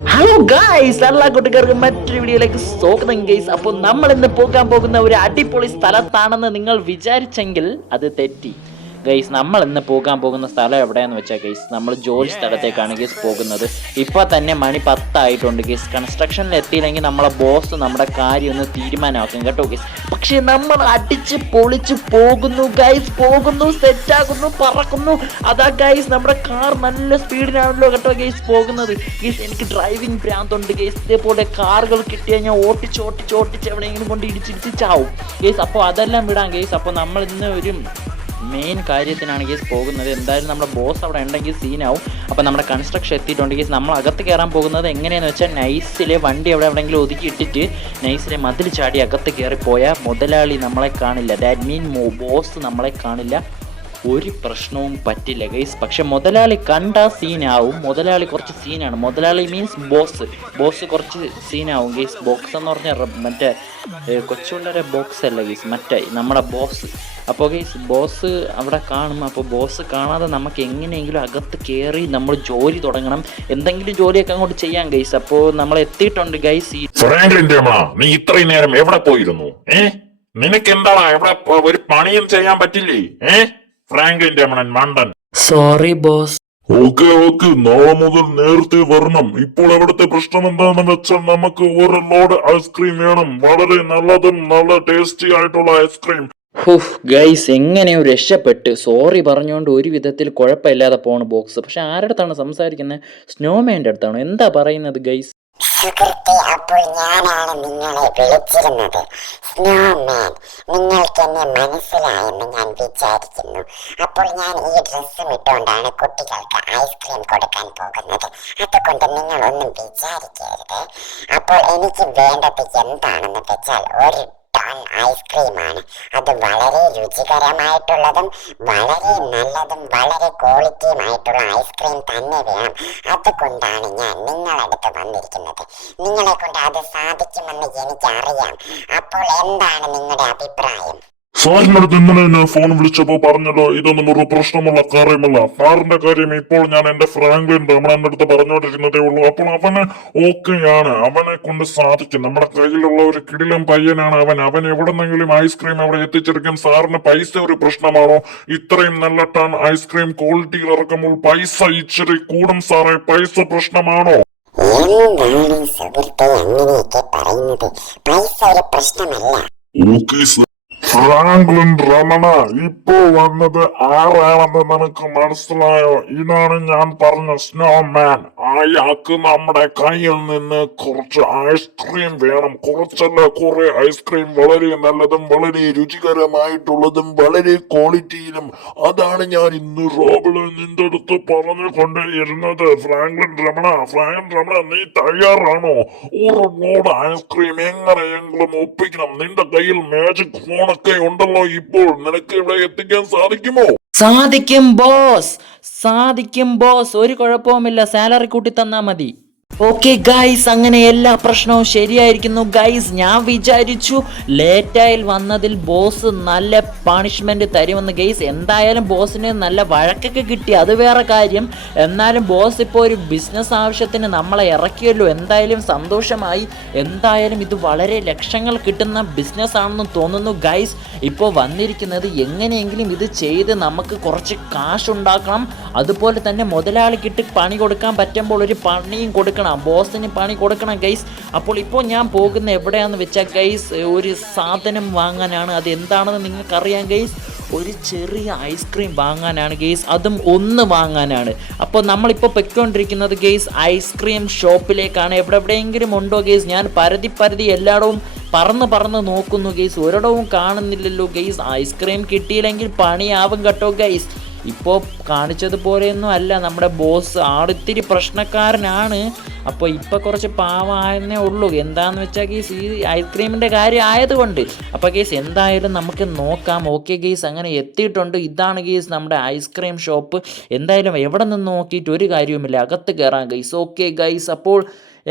Hello guys എല്ലാ കൂട്ടുകാർക്കും മറ്റൊരു വീഡിയോയിലേക്ക് സ്വാഗതം ഗൈസ് അപ്പോൾ നമ്മൾ ഇന്ന് പോകാൻ പോകുന്ന ഒരു അടിപൊളി സ്ഥലത്താണെന്ന് നിങ്ങൾ വിചാരിച്ചെങ്കിൽ അത് തെറ്റി. ഗൈസ് നമ്മൾ ഇന്ന് പോകാൻ പോകുന്ന സ്ഥലം എവിടെയാന്ന് വെച്ചാൽ ഗൈസ് നമ്മൾ ജോലി സ്ഥലത്തേക്കാണ് ഗൈസ് പോകുന്നത്. ഇപ്പോൾ തന്നെ മണി പത്തായിട്ടുണ്ട് ഗൈസ് കൺസ്ട്രക്ഷനിൽ എത്തിയില്ലെങ്കിൽ നമ്മളെ ബോസ് നമ്മുടെ കാര്യം ഒന്ന് തീരുമാനമാക്കും കേട്ടോ ഗൈസ് പക്ഷേ നമ്മൾ അടിച്ച് പൊളിച്ച് പോകുന്നു ഗൈസ് പോകുന്നു സെറ്റാകുന്നു പറക്കുന്നു. അതാ ഗൈസ് നമ്മുടെ കാർ നല്ല സ്പീഡിനാണല്ലോ കേട്ടോ ഗൈസ് പോകുന്നത്. ഗൈസ് എനിക്ക് ഡ്രൈവിംഗ് ഭ്രാന്തുണ്ട് ഗൈസ് ഇതേപോലെ കാറുകൾ കിട്ടിയാൽ ഞാൻ ഓട്ടിച്ച് ഓട്ടിച്ച് ഓട്ടിച്ച് എവിടെയെങ്കിലും കൊണ്ട് ഇടിച്ചിടിച്ച് ചാവും. ഗൈസ് അപ്പോൾ അതെല്ലാം വിടാം ഗൈസ് അപ്പോൾ നമ്മൾ ഇന്ന് ഒരു മെയിൻ കാര്യത്തിനാണ് കേസ് പോകുന്നത്. എന്തായാലും നമ്മുടെ ബോസ് അവിടെ ഉണ്ടെങ്കിൽ സീനാവും അപ്പോൾ നമ്മുടെ കൺസ്ട്രക്ഷൻ എത്തിയിട്ടുണ്ട്. കേസ് നമ്മൾ അകത്ത് കയറാൻ പോകുന്നത് എങ്ങനെയാണെന്ന് വെച്ചാൽ നൈസിലെ വണ്ടി അവിടെ എവിടെയെങ്കിലും ഒതുക്കി ഇട്ടിട്ട് നൈസിലെ മതിൽ ചാടി അകത്ത് കയറിപ്പോയാൽ മുതലാളി നമ്മളെ കാണില്ല. ദാറ്റ് മീൻ ബോസ് നമ്മളെ കാണില്ല. ഒരു പ്രശ്നവും പറ്റില്ല ഗൈസ് പക്ഷെ മുതലാളി കണ്ട സീനാവും മുതലാളി കുറച്ച് സീനാണ് മുതലാളി മീൻസ് ബോസ് ബോസ് കുറച്ച് സീനാവും ഗൈസ് ബോക്സ് എന്ന് പറഞ്ഞാൽ മറ്റേ ഏ, ബോക്സ് അല്ല ഗൈസ് മറ്റേ നമ്മുടെ ബോസ് അപ്പോൾ ഗൈസ് ബോസ് അവിടെ കാണും. അപ്പോൾ ബോസ് കാണാതെ നമുക്ക് എങ്ങനെയെങ്കിലും അകത്ത് കയറി നമ്മൾ ജോലി തുടങ്ങണം. എന്തെങ്കിലും ജോലിയൊക്കെ അങ്ങോട്ട് ചെയ്യാൻ ഗൈസ് അപ്പോൾ നമ്മൾ എത്തിയിട്ടുണ്ട് ഗൈസ് നീ ഇത്രയും നേരം എവിടെ പോയിരുന്നു? ഏ? നിനക്ക് എന്താണ് എവിടെ ഒരു പണിയും ചെയ്യാൻ പറ്റില്ലേ? ഏ? ഫ്രാങ്ക്ലിൻ രമണൻ മണ്ടൻ. Sorry boss okay okay. നാളെ മുതൽ നേരത്തെ വരണം. ഇപ്പോൾ അവിടുത്തെ പ്രശ്നം എന്താണെന്ന് വെച്ചാൽ നമുക്ക് ഒരു ലോഡ് ഐസ്ക്രീം വേണം. വളരെ നല്ലതും നല്ല ടേസ്റ്റി ആയിട്ടുള്ള ഐസ്ക്രീം ഹുഫ് ഗൈസ് എങ്ങനെയോ രക്ഷപ്പെട്ട്. സോറി പറഞ്ഞുകൊണ്ട് ഒരു വിധത്തിൽ കുഴപ്പമില്ലാതെ പോണ ബോക്സ് പക്ഷെ ആരുടെ അടുത്താണ് സംസാരിക്കുന്നത് സ്നോമാന്റെ അടുത്താണ്? എന്താ പറയുന്നത് ഗൈസ് സുഹൃത്തെ അപ്പോൾ ഞാനാണ് നിങ്ങളെ വിളിച്ചിരുന്നത്. സ്നോമാൻ നിങ്ങൾക്ക് എന്നെ മനസ്സിലായെന്ന് ഞാൻ വിചാരിക്കുന്നു. അപ്പോൾ ഞാൻ ഈ ഡ്രസ്സും ഇട്ടുകൊണ്ടാണ് കുട്ടികൾക്ക് ഐസ്ക്രീം കൊടുക്കാൻ പോകുന്നത്. അതുകൊണ്ട് നിങ്ങളൊന്നും വിചാരിക്കരുത്. അപ്പോൾ എനിക്ക് വേണ്ടത് എന്താണെന്ന് വെച്ചാൽ ഒരു ഐസ്ക്രീമാണ് അത് വളരെ രുചികരമായിട്ടുള്ളതും വളരെ നല്ലതും വളരെ ക്വാളിറ്റിയുമായിട്ടുള്ള ഐസ്ക്രീം തന്നെ വേണം. അതുകൊണ്ടാണ് ഞാൻ നിങ്ങളടുത്ത് വന്നിരിക്കുന്നത്. നിങ്ങളെ കൊണ്ട് അത് സാധിക്കുമെന്ന് എനിക്കറിയാം. അപ്പോൾ എന്താണ് നിങ്ങളുടെ അഭിപ്രായം? സാറിന്റെ അടുത്ത് ഇന്നലെ ഞാൻ ഫോൺ വിളിച്ചപ്പോ പറഞ്ഞല്ലോ ഇതൊന്നും ഒരു പ്രശ്നമുള്ള കാര്യമല്ല. സാറിന്റെ കാര്യം ഇപ്പോൾ ഞാൻ എന്റെ ഫ്രാങ്ക്ലിൻ രമണന്റെ അടുത്ത് പറഞ്ഞുകൊണ്ടിരുന്നതേ ഉള്ളൂ. അപ്പോൾ അവന് ഓക്കെയാണ്. അവനെ കൊണ്ട് സാധിക്കും. നമ്മുടെ കയ്യിലുള്ള ഒരു കിടിലം പയ്യനാണ് അവൻ. അവൻ എവിടെന്നെങ്കിലും ഐസ്ക്രീം അവിടെ എത്തിച്ചെടുക്കാൻ സാറിന് പൈസ ഒരു പ്രശ്നമാണോ? ഇത്രയും നല്ല ടൺ ഐസ്ക്രീം ക്വാളിറ്റിയിൽ ഇറക്കുമ്പോൾ പൈസ ഇച്ചിരി കൂടും സാറേ. പൈസ പ്രശ്നമാണോ? സുഹൃത്തെ അങ്ങനെയൊക്കെ പറയുന്നത്. പൈസ ഒരു പ്രശ്നമല്ല. ഫ്രാങ്ക്ലിൻ രമണ ഇപ്പോ വന്നത് ആരാണെന്ന് നിനക്ക് മനസ്സിലായോ? ഇതാണ് ഞാൻ പറഞ്ഞ സ്നോമാൻ അയാൾക്ക് നമ്മുടെ കയ്യിൽ നിന്ന് കുറച്ച് ഐസ്ക്രീം വേണം. കുറച്ചല്ല കുറെ ഐസ്ക്രീം വളരെ നല്ലതും വളരെ രുചികരമായിട്ടുള്ളതും വളരെ ക്വാളിറ്റിയിലും അതാണ് ഞാൻ ഇന്ന് റോബിൾ നിന്റെ അടുത്ത് പറഞ്ഞു കൊണ്ടേയിരുന്നത് ഫ്രാങ്ക്ലിൻ രമണ ഫ്രാങ്ക്ലിൻ രമണ നീ തയ്യാറാണോ? ഒരു ലോഡ് ഐസ്ക്രീം എങ്ങനെയെങ്കിലും ഒപ്പിക്കണം. നിന്റെ കയ്യിൽ മാജിക് ഫോണൊക്കെ ഉണ്ടല്ലോ ഇപ്പോൾ. നിനക്ക് ഇവിടെ എത്തിക്കാൻ സാധിക്കുമോ? സാധിക്കും ബോസ് സാധിക്കും ബോസ്. ഒരു കുഴപ്പവുമില്ല. സാലറി കൂട്ടി തന്നാൽ മതി. ഓക്കെ ഗൈസ് അങ്ങനെ എല്ലാ പ്രശ്നവും ശരിയായിരിക്കുന്നു. ഗൈസ് ഞാൻ വിചാരിച്ചു ലേറ്റായിൽ വന്നതിൽ ബോസ് നല്ല പണിഷ്മെന്റ് തരുമെന്ന്. ഗൈസ് എന്തായാലും ബോസിന് നല്ല വഴക്കൊക്കെ കിട്ടി. അത് വേറെ കാര്യം. എന്നാലും ബോസ് ഇപ്പോൾ ഒരു ബിസിനസ് ആവശ്യത്തിന് നമ്മളെ ഇറക്കിയല്ലോ. എന്തായാലും സന്തോഷമായി. എന്തായാലും ഇത് വളരെ ലക്ഷങ്ങൾ കിട്ടുന്ന ബിസിനസ് ആണെന്ന് തോന്നുന്നു. ഗൈസ് ഇപ്പോൾ വന്നിരിക്കുന്നത് എങ്ങനെയെങ്കിലും ഇത് ചെയ്ത് നമുക്ക് കുറച്ച് കാശ് ഉണ്ടാക്കണം അതുപോലെ തന്നെ മുതലാളിക്കിട്ട് പണി കൊടുക്കാൻ പറ്റുമ്പോൾ ഒരു പണിയും കൊടുക്കണം. ബോസിന് പണി കൊടുക്കണം ഗൈസ് അപ്പോൾ ഇപ്പോൾ ഞാൻ പോകുന്ന എവിടെയാണെന്ന് വെച്ചാൽ ഗൈസ് ഒരു സാധനം വാങ്ങാനാണ്. അത് എന്താണെന്ന് നിങ്ങൾക്കറിയാം ഗൈസ് ഒരു ചെറിയ ഐസ്ക്രീം വാങ്ങാനാണ് ഗെയ്സ് അതും ഒന്ന് വാങ്ങാനാണ്. അപ്പോൾ നമ്മളിപ്പോൾ പൊയ്ക്കൊണ്ടിരിക്കുന്നത് ഗെയ്സ് ഐസ്ക്രീം ഷോപ്പിലേക്കാണ് എവിടെ എവിടെയെങ്കിലും ഉണ്ടോ ഗെയ്സ് ഞാൻ പരതി പരതി എല്ലായിടവും പറന്ന് പറന്ന് നോക്കുന്നു ഗെയ്സ് ഒരിടവും കാണുന്നില്ലല്ലോ ഗെയ്സ് ഐസ്ക്രീം കിട്ടിയില്ലെങ്കിൽ പണിയാവും കേട്ടോ ഗെയ്സ് ഇപ്പോൾ കാണിച്ചതുപോലെയൊന്നും അല്ല. നമ്മുടെ ബോസ് ആളിത്തിരി പ്രശ്നക്കാരനാണ്. അപ്പോൾ ഇപ്പോൾ കുറച്ച് പാവമായെന്നേ ഉള്ളൂ. എന്താണെന്ന് വെച്ചാൽ ഗീസ് ഈ ഐസ്ക്രീമിന്റെ കാര്യം ആയതുകൊണ്ട്. അപ്പോൾ ഗീസ് എന്തായാലും നമുക്ക് നോക്കാം. ഓക്കെ ഗീസ് അങ്ങനെ എത്തിയിട്ടുണ്ട്. ഇതാണ് ഗീസ് നമ്മുടെ ഐസ്ക്രീം ഷോപ്പ്. എന്തായാലും എവിടെ നിന്ന് നോക്കിയിട്ട് ഒരു കാര്യവുമില്ല. അകത്ത് കയറാം ഗൈസ്. ഓക്കെ ഗൈസ് അപ്പോൾ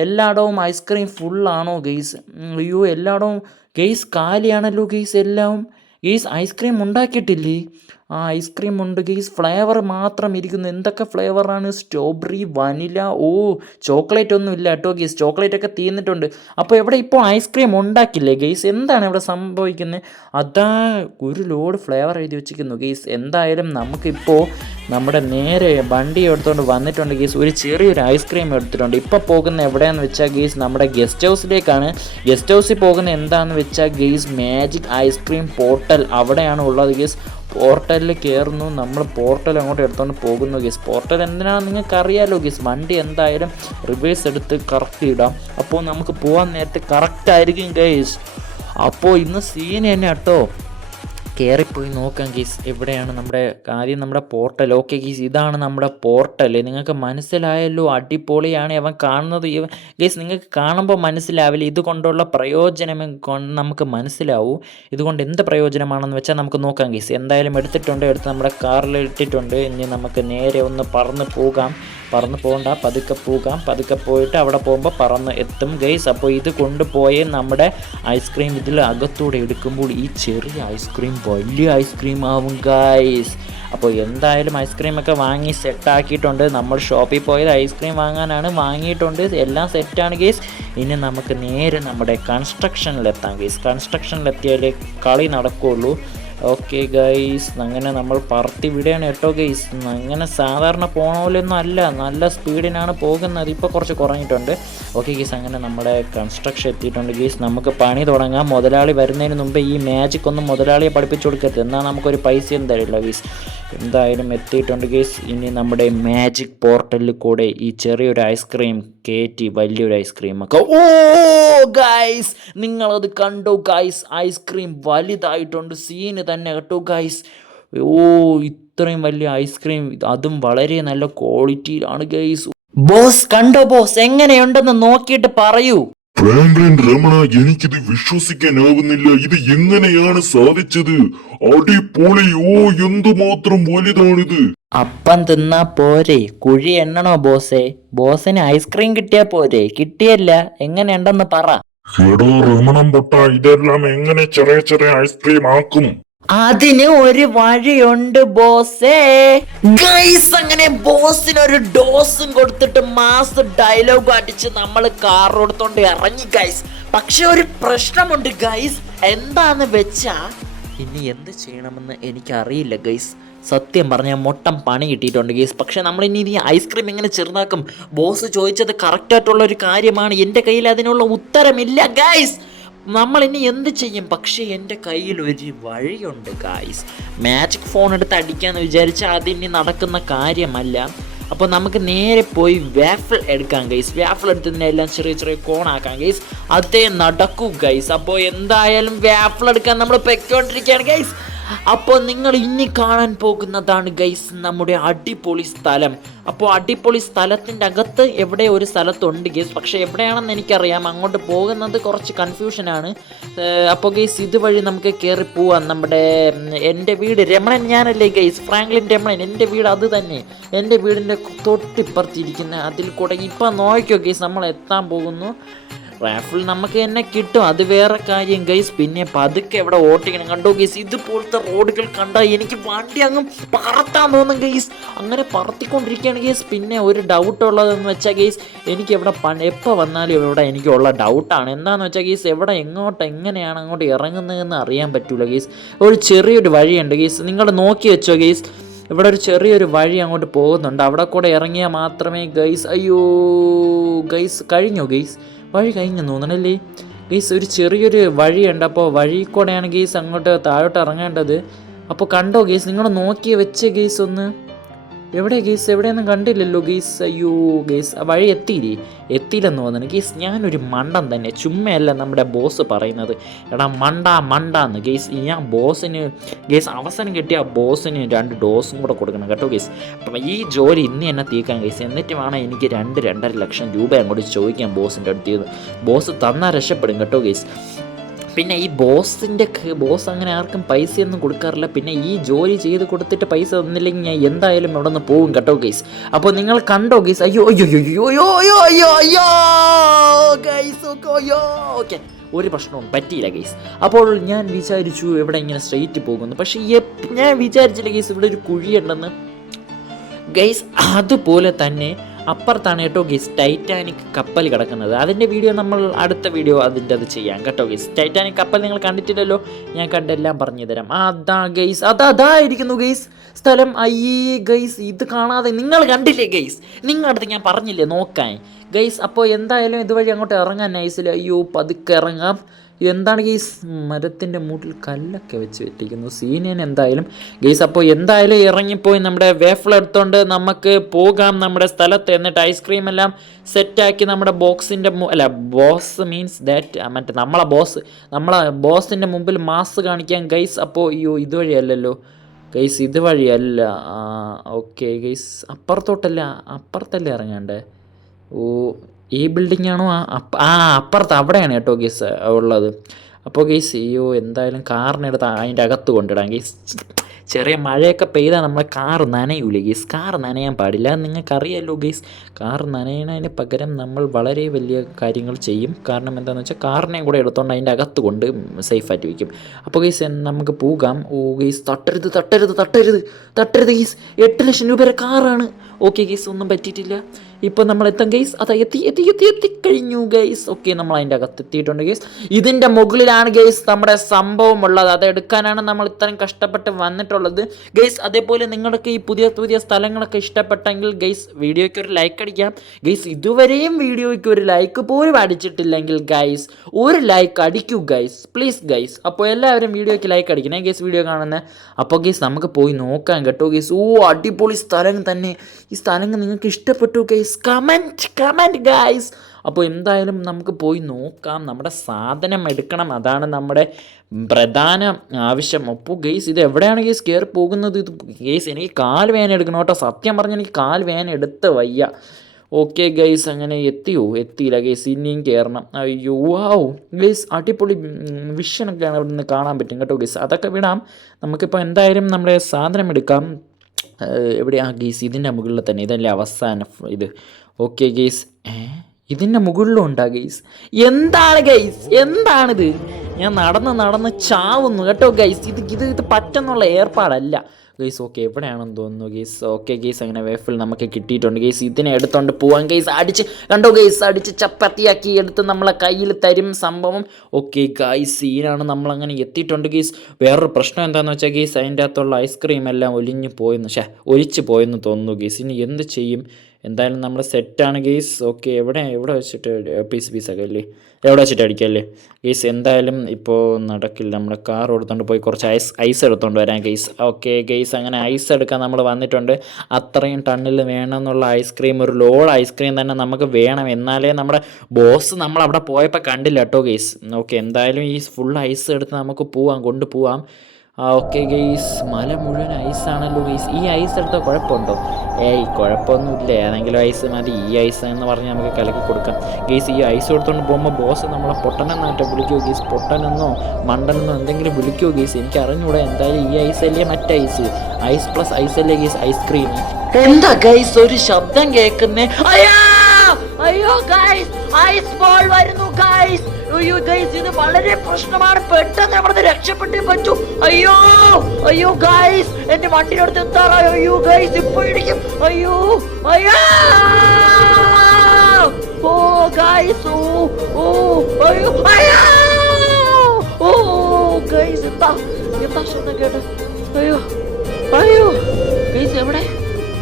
എല്ലായിടവും ഐസ്ക്രീം ഫുള്ളാണോ ഗെയ്സ് അയ്യോ എല്ലായിടവും ഗെയ്സ് കാലിയാണല്ലോ ഗെയ്സ് എല്ലാം. ഗെയ്സ് ഐസ്ക്രീം ഉണ്ടാക്കിയിട്ടില്ലേ? ആ ഐസ്ക്രീം ഉണ്ട് ഗെയ്സ് ഫ്ലേവർ മാത്രം ഇരിക്കുന്നു. എന്തൊക്കെ ഫ്ലേവറാണ് സ്ട്രോബെറി വനില. ഓ ചോക്ലേറ്റ് ഒന്നും ഇല്ല കേട്ടോ ഗെയ്സ് ചോക്ലേറ്റ് ഒക്കെ തീർന്നിട്ടുണ്ട് അപ്പോൾ എവിടെ ഇപ്പോൾ ഐസ്ക്രീം ഉണ്ടാക്കില്ലേ ഗെയ്സ് എന്താണ് ഇവിടെ സംഭവിക്കുന്നത് അതാ ഒരു ലോഡ് ഫ്ലേവർ എഴുതി വെച്ചിരിക്കുന്നു ഗെയ്സ് എന്തായാലും നമുക്കിപ്പോൾ നമ്മുടെ നേരെ വണ്ടി എടുത്തുകൊണ്ട് വന്നിട്ടുണ്ട് ഗെയ്സ് ഒരു ചെറിയൊരു ഐസ്ക്രീം എടുത്തിട്ടുണ്ട്. ഇപ്പോൾ പോകുന്ന എവിടെയാണെന്ന് വെച്ചാൽ ഗെയ്സ് നമ്മുടെ ഗസ്റ്റ് ഹൗസിലേക്കാണ്. ഗസ്റ്റ് ഹൗസിൽ പോകുന്ന എന്താണെന്ന് വെച്ചാൽ ഗെയ്സ് മാജിക് ഐസ്ക്രീം പോർട്ടൽ അവിടെയാണ് ഉള്ളത് ഗെയ്സ് പോർട്ടലിൽ കയറുന്നു നമ്മൾ പോർട്ടൽ അങ്ങോട്ട് എടുത്തുകൊണ്ട് പോകുന്നു ഗീസ്. പോർട്ടൽ എന്തിനാണെന്ന് നിങ്ങൾക്ക് അറിയാലോ ഗീസ്? വണ്ടി എന്തായാലും റിവേഴ്സ് എടുത്ത് കറക്റ്റ് ഇടാം. അപ്പോൾ നമുക്ക് പോകാൻ നേരത്തെ കറക്റ്റ് ആയിരിക്കും ഗൈസ്. അപ്പോൾ ഇന്ന് സീൻ തന്നെ കേട്ടോ കയറിപ്പോയി നോക്കാം ഗീസ്. എവിടെയാണ് നമ്മുടെ ആദ്യം നമ്മുടെ പോർട്ടൽ. ഓക്കെ ഗീസ് ഇതാണ് നമ്മുടെ പോർട്ടൽ നിങ്ങൾക്ക് മനസ്സിലായല്ലോ അടിപൊളിയാണ് അവൻ കാണുന്നത്. ഇവ ഗീസ് നിങ്ങൾക്ക് കാണുമ്പോൾ മനസ്സിലാവില്ല. ഇതുകൊണ്ടുള്ള പ്രയോജനം നമുക്ക് മനസ്സിലാവൂ. ഇതുകൊണ്ട് എന്ത് പ്രയോജനമാണെന്ന് വെച്ചാൽ നമുക്ക് നോക്കാം ഗീസ്. എന്തായാലും എടുത്തിട്ടുണ്ട്. എടുത്ത് നമ്മുടെ കാറിൽ ഇട്ടിട്ടുണ്ട്. ഇനി നമുക്ക് നേരെ ഒന്ന് പറന്ന് പോകാം. പറന്ന് പോകണ്ട പതുക്കെ പോകാം പതുക്കെ പോയിട്ട് അവിടെ പോകുമ്പോൾ പറന്ന് എത്തും. ഗൈസ് അപ്പോൾ ഇത് കൊണ്ടുപോയി നമ്മുടെ ഐസ്ക്രീം ഇതിൽ അകത്തൂടെ എടുക്കുമ്പോൾ ഈ ചെറിയ ഐസ്ക്രീം വലിയ ഐസ്ക്രീം ആവും ഗൈസ്. അപ്പോൾ എന്തായാലും ഐസ്ക്രീമൊക്കെ വാങ്ങി സെറ്റാക്കിയിട്ടുണ്ട് നമ്മൾ ഷോപ്പിൽ പോയത് ഐസ്ക്രീം വാങ്ങാനാണ് വാങ്ങിയിട്ടുണ്ട്. എല്ലാം സെറ്റാണ് ഗേസ്. ഇനി നമുക്ക് നേരെ നമ്മുടെ കൺസ്ട്രക്ഷനിലെത്താം ഗേസ്. കൺസ്ട്രക്ഷനിലെത്തിയാലേ കളി നടക്കുകയുള്ളൂ ഓക്കെ ഗൈസ് അങ്ങനെ നമ്മൾ പറത്തി വിടുകയാണ് കേട്ടോ ഗൈസ് അങ്ങനെ സാധാരണ പോണ പോലെയൊന്നും അല്ല. നല്ല സ്പീഡിനാണ് പോകുന്നത്. ഇപ്പോൾ കുറച്ച് കുറഞ്ഞിട്ടുണ്ട്. ഓക്കെ ഗൈസ് അങ്ങനെ നമ്മുടെ കൺസ്ട്രക്ഷൻ എത്തിയിട്ടുണ്ട് ഗൈസ് നമുക്ക് പണി തുടങ്ങാം. മുതലാളി വരുന്നതിന് മുമ്പേ ഈ മാജിക് ഒന്നും മുതലാളിയെ പഠിപ്പിച്ചു കൊടുക്കരുത്. എന്നാൽ നമുക്കൊരു പൈസയും തരില്ല ഗൈസ് എന്തായാലും എത്തിയിട്ടുണ്ട് ഗേസ് ഇനി നമ്മുടെ മാജിക് പോർട്ടലിൽ കൂടെ ഈ ചെറിയൊരു ഐസ്ക്രീം കയറ്റി വലിയൊരു ഐസ്ക്രീം ഒക്കെ. ഓ ഗൈസ് നിങ്ങളത് കണ്ടു ഗൈസ് ഐസ്ക്രീം വലുതായിട്ടുണ്ട്. സീന് തന്നെ കേട്ടോ ഗൈസ് ഓ ഇത്രയും വലിയ ഐസ്ക്രീം അതും വളരെ നല്ല ക്വാളിറ്റിയിലാണ് ഗൈസ് ബോസ് കണ്ടോ ബോസ് എങ്ങനെയുണ്ടെന്ന് നോക്കിയിട്ട് പറയൂ. ഫ്രാങ്ക്ലിൻ രമണ എനിക്കിത് വിശ്വസിക്കാനാവുന്നില്ല. ഇത് എങ്ങനെയാണ് സാധിച്ചത്? അടിപൊളി. ഓ എന്തുമാത്രം വലുതാണിത്. അപ്പം തിന്നാ പോരെ. കുഴി എണ്ണണോ ബോസേ? ബോസിന് ഐസ്ക്രീം കിട്ടിയാ പോരെ. കിട്ടിയല്ല. എങ്ങനെയുണ്ടെന്ന് പറ. എടോ രമണം പൊട്ട. ഇതെല്ലാം എങ്ങനെ ചെറിയ ചെറിയ ഐസ്ക്രീം ആക്കും? അതിന് ഒരു വഴിയുണ്ട് ബോസേ. ഗൈസ് അങ്ങനെ ബോസിന് ഒരു ഡോസും കൊടുത്തിട്ട് മാസ് ഡയലോഗ് അടിച്ച് നമ്മൾ കാർ കൊടുത്തോണ്ട് ഇറങ്ങി ഗൈസ് പക്ഷെ ഒരു പ്രശ്നമുണ്ട് ഗൈസ് എന്താന്ന് വെച്ചാ ഇനി എന്ത് ചെയ്യണമെന്ന് എനിക്കറിയില്ല ഗൈസ് സത്യം പറഞ്ഞാൽ മൊട്ടം പണി കിട്ടിയിട്ടുണ്ട് ഗൈസ് പക്ഷേ നമ്മൾ ഇനി ഈ ഐസ്ക്രീം എങ്ങനെ ചെറുതാക്കും? ബോസ് ചോദിച്ചത് കറക്റ്റായിട്ടുള്ള ഒരു കാര്യമാണ്. എന്റെ കയ്യിൽ അതിനുള്ള ഉത്തരമില്ല ഗൈസ് നമ്മൾ ഇനി എന്ത് ചെയ്യും? പക്ഷേ എന്റെ കയ്യിൽ ഒരു വഴിയുണ്ട് ഗായ്സ് മാജിക് ഫോൺ എടുത്ത് അടിക്കാന്ന് വിചാരിച്ചാൽ അതിനി നടക്കുന്ന കാര്യമല്ല. അപ്പോൾ നമുക്ക് നേരെ പോയി വാഫിൾ എടുക്കാം ഗൈസ് വാഫിൾ എടുത്തതിനെ എല്ലാം ചെറിയ ചെറിയ കോണാക്കാം ഗൈസ് അതേ നടക്കൂ ഗൈസ് അപ്പോൾ എന്തായാലും വാഫിൾ എടുക്കാൻ നമ്മൾ പെക്കോണ്ടിരിക്കുകയാണ് ഗൈസ് അപ്പോൾ നിങ്ങൾ ഇനി കാണാൻ പോകുന്നതാണ് ഗൈസ് നമ്മുടെ അടിപൊളി സ്ഥലം. അപ്പോൾ അടിപൊളി സ്ഥലത്തിന്റെ അകത്ത് എവിടെ ഒരു സ്ഥലത്തുണ്ട് ഗൈസ്? പക്ഷേ എവിടെയാണെന്ന് എനിക്കറിയാം. അങ്ങോട്ട് പോകുന്നത് കുറച്ച് കൺഫ്യൂഷനാണ് അപ്പോൾ ഗൈസ് ഇതുവഴി നമുക്ക് കയറി പോവാം. നമ്മുടെ എന്റെ വീട് രമണൻ ഞാനല്ലേ ഗൈസ്? ഫ്രാങ്ക്ലിൻ രമണൻ എന്റെ വീട് അത് തന്നെ. എന്റെ വീടിന്റെ തൊട്ടിപ്പുറത്തിരിക്കുന്ന അതിൽ കൂടെ ഇപ്പം നോക്കിയോ ഗൈസ്? നമ്മൾ എത്താൻ പോകുന്നു. റാഫിൾ നമുക്ക് തന്നെ കിട്ടും. അത് വേറെ കാര്യം ഗൈസ് പിന്നെ പതുക്കെ എവിടെ ഓട്ടിക്കണം കണ്ടോ ഗൈസ് ഇതുപോലത്തെ റോഡുകൾ കണ്ടാൽ എനിക്ക് വണ്ടി അങ്ങ് പറത്താൻ തോന്നും ഗൈസ് അങ്ങനെ പറത്തിക്കൊണ്ടിരിക്കുകയാണ് ഗൈസ് പിന്നെ ഒരു ഡൗട്ട് ഉള്ളതെന്ന് വെച്ചാൽ ഗൈസ് എനിക്ക് എവിടെ എപ്പോൾ വന്നാലും ഇവിടെ എനിക്കുള്ള ഡൗട്ടാണ് എന്താണെന്ന് വെച്ചാൽ ഗൈസ് എവിടെ എങ്ങോട്ട് എങ്ങനെയാണ് അങ്ങോട്ട് ഇറങ്ങുന്നതെന്ന് അറിയാൻ പറ്റൂല ഗൈസ് ഒരു ചെറിയൊരു വഴിയുണ്ട് ഗൈസ് നിങ്ങൾ നോക്കി വെച്ചോ ഗൈസ് ഇവിടെ ഒരു ചെറിയൊരു വഴി അങ്ങോട്ട് പോകുന്നുണ്ട്. അവിടെ കൂടെ ഇറങ്ങിയാൽ മാത്രമേ ഗൈസ് അയ്യോ ഗൈസ് കഴിഞ്ഞോ ഗൈസ് വഴി കഴിഞ്ഞു തോന്നണല്ലേ ഗീസ് ഒരു ചെറിയൊരു വഴിയുണ്ട്. അപ്പോൾ വഴി കൂടെയാണ് ഗീസ് അങ്ങോട്ട് താഴോട്ട് ഇറങ്ങേണ്ടത്. അപ്പോൾ കണ്ടോ ഗീസ് നിങ്ങൾ നോക്കി വെച്ച ഗീസ് ഒന്ന്. എവിടെ ഗീസ്? എവിടെയൊന്നും കണ്ടില്ലല്ലോ ഗീസ്. അയ്യോ ആ വഴി എത്തിയില്ലേ? എത്തിയില്ലെന്ന് തോന്നുന്നു. ഗീസ് ഞാനൊരു മണ്ടൻ തന്നെ. ചുമ്മയല്ല നമ്മുടെ ബോസ് പറയുന്നത്. എടാ മണ്ട മണ്ടാന്ന്. ഗീസ് ഞാൻ ബോസിന് ഗീസ് അവസരം കിട്ടിയ ബോസിന് രണ്ട് ഡോസും കൂടെ കൊടുക്കണം കേട്ടോ ഗീസ്. അപ്പം ഈ ജോലി ഇന്ന് തന്നെ തീർക്കാൻ ഗീസ്. എന്നിട്ട് വേണം എനിക്ക് രണ്ട് രണ്ടര ലക്ഷം രൂപ അങ്ങോട്ട് ചോദിക്കാൻ ബോസിന്റെ അടുത്ത് ബോസ് തന്നാൽ രക്ഷപ്പെടും കേട്ടോ ഗീസ്. പിന്നെ ഈ ബോസിന്റെ ബോസ് അങ്ങനെ ആർക്കും പൈസയൊന്നും കൊടുക്കാറില്ല. പിന്നെ ഈ ജോലി ചെയ്ത് കൊടുത്തിട്ട് പൈസ തന്നില്ലെങ്കിൽ ഞാൻ എന്തായാലും ഇവിടെ നിന്ന് പോകും കേട്ടോ ഗൈസ് അപ്പോൾ നിങ്ങൾ കണ്ടോ ഗൈസ് അയ്യോ അയ്യോ അയ്യോ അയ്യോ അയ്യോ അയ്യോ അയ്യോ ഗൈസ് ഓക്കെ ഒരു പ്രശ്നവും പറ്റിയില്ല ഗൈസ് അപ്പോൾ ഞാൻ വിചാരിച്ചു ഇവിടെ ഇങ്ങനെ സ്ട്രെയിറ്റ് പോകുന്നു. പക്ഷേ ഞാൻ വിചാരിച്ചില്ല ഗൈസ് ഇവിടെ ഒരു കുഴിയുണ്ടെന്ന്. ഗൈസ് അതുപോലെ തന്നെ അപ്പുറത്താണ് കേട്ടോ ഗീസ് ടൈറ്റാനിക് കപ്പൽ കിടക്കുന്നത്. അതിന്റെ വീഡിയോ നമ്മൾ അടുത്ത വീഡിയോ അതിന്റെ അത് ചെയ്യാം കേട്ടോ ഗീസ് ടൈറ്റാനിക് കപ്പൽ നിങ്ങൾ കണ്ടിട്ടില്ലല്ലോ? ഞാൻ കണ്ടെല്ലാം പറഞ്ഞു തരാം. അതാ ഗെയ്സ് അതാ അതാ ഇരിക്കുന്നു ഗെയ്സ് സ്ഥലം അയ്യേ ഗൈസ് ഇത് കാണാതെ നിങ്ങൾ കണ്ടില്ലേ ഗെയ്സ് നിങ്ങളുടെ അടുത്ത് ഞാൻ പറഞ്ഞില്ലേ നോക്കാൻ. ഗൈസ് അപ്പോൾ എന്തായാലും ഇതുവഴി അങ്ങോട്ട് ഇറങ്ങാൻ നൈസിൽ അയ്യോ പതുക്കെ ഇറങ്ങാം. ഇതെന്താണ് ഗെയ്സ്? മരത്തിന്റെ മൂട്ടിൽ കല്ലൊക്കെ വെച്ച് വെട്ടിക്കുന്നു. സീനിയൻ എന്തായാലും ഗെയ്സ് അപ്പോൾ എന്തായാലും ഇറങ്ങിപ്പോയി നമ്മുടെ വേഫിൾ എടുത്തുകൊണ്ട് നമുക്ക് പോകാം നമ്മുടെ സ്ഥലത്ത് എന്നിട്ട് ഐസ്ക്രീം എല്ലാം സെറ്റാക്കി നമ്മുടെ ബോക്സിന്റെ അല്ല ബോസ് മീൻസ് ദാറ്റ് മറ്റേ നമ്മളെ ബോസ് നമ്മളെ ബോസിന്റെ മുമ്പിൽ മാസ് കാണിക്കാൻ ഗൈസ് അപ്പോൾ അയ്യോ ഇതുവഴിയല്ലല്ലോ. ഗൈസ് ഇതുവഴിയല്ല. ഓക്കെ ഗൈസ് അപ്പുറത്തോട്ടല്ല അപ്പുറത്തല്ലേ ഇറങ്ങണ്ടേ? ഓ ഈ ബിൽഡിംഗ് ആണോ? ആ അപ്പ- ആ അപ്പുറത്ത് അവിടെയാണ് കേട്ടോ ഗീസ് ഉള്ളത്. അപ്പോൾ ഗീസ് അയ്യോ എന്തായാലും കാറിനെടുത്ത് അതിന്റെ അകത്ത് കൊണ്ടിടാം ഗീസ് ചെറിയ മഴയൊക്കെ പെയ്താൽ നമ്മളെ കാർ നനയൂലേ ഗീസ് കാർ നനയാൻ പാടില്ല. നിങ്ങൾക്കറിയാലോ ഗീസ് കാർ നനയണതിന് പകരം നമ്മൾ വളരെ വലിയ കാര്യങ്ങൾ ചെയ്യും. കാരണം എന്താണെന്ന് വെച്ചാൽ കാറിനെ കൂടെ എടുത്തുകൊണ്ട് അതിന്റെ അകത്ത് കൊണ്ട് സേഫായിട്ട് വയ്ക്കും അപ്പോൾ ഗീസ് നമുക്ക് പോകാം. ഓ ഗീസ് തട്ടരുത് തട്ടരുത് തട്ടരുത് തട്ടരുത് ഗീസ് എട്ട് ലക്ഷം രൂപയുടെ കാറാണ് ഓക്കെ ഗീസ് ഒന്നും പറ്റിയിട്ടില്ല. ഇപ്പോൾ നമ്മൾ എത്തും ഗൈസ് അത് എത്തി എത്തി എത്തി എത്തിക്കഴിഞ്ഞു ഗൈസ് ഓക്കെ നമ്മൾ അതിന്റെ അകത്ത് എത്തിയിട്ടുണ്ട് ഗൈസ് ഇതിന്റെ മുകളിലാണ് ഗൈസ് നമ്മുടെ സംഭവം ഉള്ളത് അത് എടുക്കാനാണ് നമ്മൾ ഇത്രയും കഷ്ടപ്പെട്ട് വന്നിട്ടുള്ളത്. ഗൈസ് അതേപോലെ നിങ്ങൾക്ക് ഈ പുതിയ പുതിയ സ്ഥലങ്ങളൊക്കെ ഇഷ്ടപ്പെട്ടെങ്കിൽ ഗൈസ് വീഡിയോയ്ക്ക് ഒരു ലൈക്ക് അടിക്കാം. ഗൈസ് ഇതുവരെയും വീഡിയോയ്ക്ക് ഒരു ലൈക്ക് പോലും അടിച്ചിട്ടില്ലെങ്കിൽ ഗൈസ് ഒരു ലൈക്ക് അടിക്കൂ ഗൈസ് പ്ലീസ് ഗൈസ് അപ്പോൾ എല്ലാവരും വീഡിയോയ്ക്ക് ലൈക്ക് അടിക്കണേ ഗൈസ് വീഡിയോ കാണുന്നത് അപ്പോൾ ഗൈസ് നമുക്ക് പോയി നോക്കാം കേട്ടോ ഗൈസ് ഓ അടിപൊളി സ്ഥലം തന്നെ. ഈ സ്ഥലങ്ങൾ നിങ്ങൾക്ക് ഇഷ്ടപ്പെട്ടു ഗൈസ് കമന്റ് കമന്റ് ഗൈസ് അപ്പോൾ എന്തായാലും നമുക്ക് പോയി നോക്കാം. നമ്മുടെ സാധനം എടുക്കണം. അതാണ് നമ്മുടെ പ്രധാന ആവശ്യം. അപ്പോൾ ഗെയ്സ് ഇത് എവിടെയാണ് ഗെയ്സ് കയറി പോകുന്നത്? ഇത് ഗെയ്സ് എനിക്ക് കാൽ വേന എടുക്കണം കേട്ടോ. സത്യം പറഞ്ഞാൽ എനിക്ക് കാൽ വേന എടുത്ത് വയ്യ. ഓക്കെ ഗൈസ് അങ്ങനെ എത്തിയോ? എത്തിയില്ല ഗൈസ് ഇനിയും കയറണം അയ്യോ വാവ് ഗൈസ് അടിപൊളി വിഷനൊക്കെയാണ് അവിടെ നിന്ന് കാണാൻ പറ്റും കേട്ടോ ഗൈസ് അതൊക്കെ വിടാം. നമുക്കിപ്പോൾ എന്തായാലും നമ്മുടെ സാധനം എടുക്കാം. ഏഹ് എവിടെയാ ഗീസ് ഇതിന്റെ മുകളിൽ തന്നെ. ഇതല്ലേ അവസാന ഇത്. Okay guys. ഇതിന്റെ മുകളിലും ഉണ്ടാ ഗെയ്സ്. എന്താണ് ഗൈസ് എന്താണിത്? ഞാൻ നടന്ന് നടന്ന് ചാവുന്നു കേട്ടോ ഗൈസ് ഇത് ഇത് ഇത് പറ്റുന്നുള്ള ഏർപ്പാടല്ല. ഗൈസ് ഓക്കെ എവിടെയാണെന്ന് തോന്നുന്നു ഗെയ്സ് ഓക്കെ ഗെയ്സ് അങ്ങനെ വേഫിൽ നമുക്ക് കിട്ടിയിട്ടുണ്ട്. ഗെയ്സ് ഇതിനെ എടുത്തുകൊണ്ട് പോവാൻ ഗെയ്സ് അടിച്ച് കണ്ടോ ഗെയ്സ് അടിച്ച് ചപ്പത്തിയാക്കി എടുത്ത് നമ്മളെ കയ്യിൽ തരും സംഭവം. ഓക്കെ ഗൈസ് സീനാണ് നമ്മളങ്ങനെ എത്തിയിട്ടുണ്ട് ഗെയ്സ് വേറൊരു പ്രശ്നം എന്താണെന്ന് വെച്ചാൽ ഗെയ്സ് അതിന്റെ അകത്തുള്ള ഐസ്ക്രീം എല്ലാം ഒലിഞ്ഞു പോയെന്ന് ഷേ ഒലിച്ച് പോയെന്ന് തോന്നുന്നു ഗെയ്സ് ഇനി എന്ത് ചെയ്യും? എന്തായാലും നമ്മൾ സെറ്റാണ് ഗെയ്സ് ഓക്കെ എവിടെ എവിടെ വെച്ചിട്ട് പീസ് പീസൊക്കെ അല്ലേ എവിടെ വെച്ചിട്ട് അടിക്കല്ലേ ഗെയ്സ് എന്തായാലും ഇപ്പോൾ നടക്കില്ല. നമ്മുടെ കാർ എടുത്തുകൊണ്ട് പോയി കുറച്ച് ഐസ് ഐസ് എടുത്തുകൊണ്ട് വരാം ഗെയ്സ് ഓക്കെ ഗെയ്സ് അങ്ങനെ ഐസ് എടുക്കാൻ നമ്മൾ വന്നിട്ടുണ്ട്. അത്രയും ടണ്ണിൽ വേണമെന്നുള്ള ഐസ്ക്രീം ഒരു ലോഡ് ഐസ്ക്രീം തന്നെ നമുക്ക് വേണം. എന്നാലേ നമ്മുടെ ബോസ് നമ്മൾ അവിടെ പോയപ്പോൾ കണ്ടില്ല കേട്ടോ ഗെയ്സ് ഓക്കെ എന്തായാലും ഈ ഫുൾ ഐസ് എടുത്ത് നമുക്ക് പോവാം കൊണ്ടുപോവാം. Okay guys. മല മുഴുവൻ ഐസാണല്ലോ ഗെയ്സ്. ഈ ഐസ് എടുത്താൽ കുഴപ്പമുണ്ടോ? ഏയ് കുഴപ്പമൊന്നുമില്ല. ഏതെങ്കിലും ഐസ് മതി. ഈ ഐസ് എന്ന് പറഞ്ഞ് നമുക്ക് കലക്കി കൊടുക്കാം. ഗെയ്സ് ഈ ഐസ് കൊടുത്തുകൊണ്ട് പോകുമ്പോൾ ബോസ് നമ്മളെ പൊട്ടനെന്നായിട്ട് വിളിക്കുമോ ഗെയ്സ്? പൊട്ടനെന്നോ മണ്ടനെന്നോ എന്തെങ്കിലും വിളിക്കുമോ ഗെയ്സ്? എനിക്ക് അറിഞ്ഞൂടാ എന്തായാലും ഈ ഐസ് അല്ലേ മറ്റേ ഐസ് ഐസ് പ്ലസ് ഐസ് അല്ലേ ഗെയ്സ്? ഐസ്ക്രീം എന്താ ഗൈസ് ഒരു ശബ്ദം കേൾക്കുന്നേ? അയ്യോ! അയ്യോ ഗൈസ് ഐസ് ബോൾ വരുന്നു ഗൈസ് അയ്യോ ഗൈസ് ഇത് വളരെ പ്രശ്നമാണ്. പെട്ടെന്ന് നമ്മളത് രക്ഷപ്പെട്ടേ പറ്റൂ. അയ്യോ അയ്യോ ഗൈസ് എന്റെ വണ്ടിയുടെ എത്താറായോ? അയ്യോ ഗൈസ് ഇപ്പൊ ഇടിക്കും. അയ്യോ അയ്യോ! ഓ ഗൈസ് ഓ ഓ അയ്യോ അയ്യോ! ഓ ഗൈസ് എന്താ? എന്താ ശബ്ദം കേട്ട്? അയ്യോ അയ്യോ ഗൈസ് എവിടെ?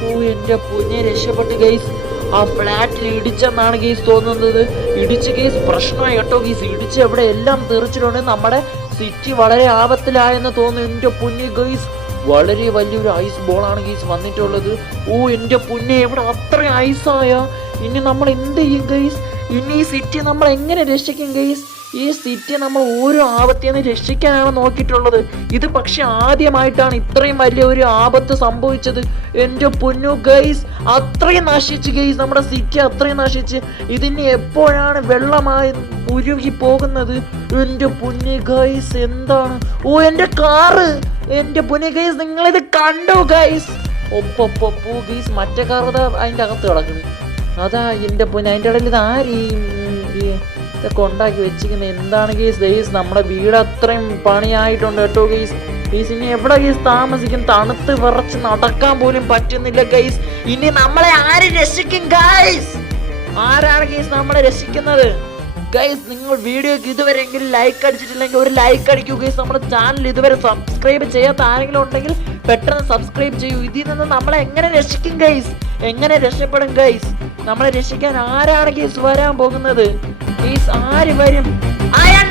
ഓ എന്റെ പുഞ്ഞെ രക്ഷപ്പെട്ട് ഗൈസ് ആ ഫ്ലാറ്റിൽ ഇടിച്ചെന്നാണ് ഗീസ് തോന്നുന്നത്. ഇടിച്ച് ഗീസ് പ്രശ്നമായി കേട്ടോ ഗീസ് ഇടിച്ച് എവിടെ എല്ലാം തെറിച്ചിട്ടുണ്ട്. നമ്മുടെ സിറ്റി വളരെ ആപത്തിലായെന്ന് തോന്നുന്നു. എന്റെ പൊന്നി ഗൈസ് വളരെ വലിയൊരു ഐസ് ബോളാണ് ഗീസ് വന്നിട്ടുള്ളത്. ഓ എന്റെ പൊന്നെ എവിടെ അത്രയും ഐസായ ഇനി നമ്മൾ എന്ത് ചെയ്യും ഗൈസ് ഇനി ഈ സിറ്റി നമ്മൾ എങ്ങനെ രക്ഷിക്കും ഗൈസ് ഈ സിറ്റി നമ്മൾ ഓരോ ആപത്തിൽ നിന്ന് രക്ഷിക്കാനാണ് നോക്കിയിട്ടുള്ളത്. ഇത് പക്ഷെ ആദ്യമായിട്ടാണ് ഇത്രയും വലിയ ഒരു ആപത്ത് സംഭവിച്ചത്. എന്റെ പൊന്നു ഗൈസ് അത്രയും നശിച്ച് ഗൈസ് നമ്മുടെ സിറ്റി അത്രയും നശിച്ച്. ഇതിന് എപ്പോഴാണ് വെള്ളമായി ഉരുകി പോകുന്നത്? എന്റെ പൊന്നു ഗൈസ് എന്താണ്? ഓ എന്റെ കാറ് എന്റെ പൊന്നു ഗൈസ് നിങ്ങളിത് കണ്ടു ഗൈസ് ഒപ്പൊപ്പൊപ്പോ ഗൈസ് മറ്റേ കാർ അതിന്റെ അകത്ത് കിടക്കുന്നു അതാ എന്റെ പൊന്നു അതിന്റെ ഇടയിൽ ഇത് ഇതൊക്കെ ഉണ്ടാക്കി വെച്ചിരിക്കുന്നത് എന്താണ് ഗീസ്? ഗെയ്സ് നമ്മുടെ വീട് അത്രയും പണിയായിട്ടുണ്ട് കേട്ടോ ഗെയ്സ് ഗെയ്സ് ഇനി എവിടെ ഗെയ്സ് താമസിക്കും? തണുത്ത് വിറച്ച് നടക്കാൻ പോലും പറ്റുന്നില്ല ഗെയ്സ് ഇനി നമ്മളെ ആര് രക്ഷിക്കും ഗൈസ്? ആരാണ് ഗെയ്സ് നമ്മളെ രക്ഷിക്കുന്നത്? ഗൈസ് നിങ്ങൾ വീഡിയോക്ക് ഇതുവരെയെങ്കിലും ലൈക്ക് അടിച്ചിട്ടില്ലെങ്കിൽ ഒരു ലൈക്ക് അടിക്കൂ ഗൈസ്. നമ്മുടെ ചാനൽ ഇതുവരെ സബ്സ്ക്രൈബ് ചെയ്യാത്ത ആരെങ്കിലും ഉണ്ടെങ്കിൽ പെട്ടെന്ന് സബ്സ്ക്രൈബ് ചെയ്യൂ. ഇതിൽ നിന്ന് നമ്മളെ എങ്ങനെ രക്ഷിക്കും ഗൈസ്? എങ്ങനെ രക്ഷപ്പെടും ഗൈസ്? നമ്മളെ രക്ഷിക്കാൻ ആരാണ് ഗൈസ് വരാൻ പോകുന്നത്? ഗൈസ് ആര് വരും? മാൻ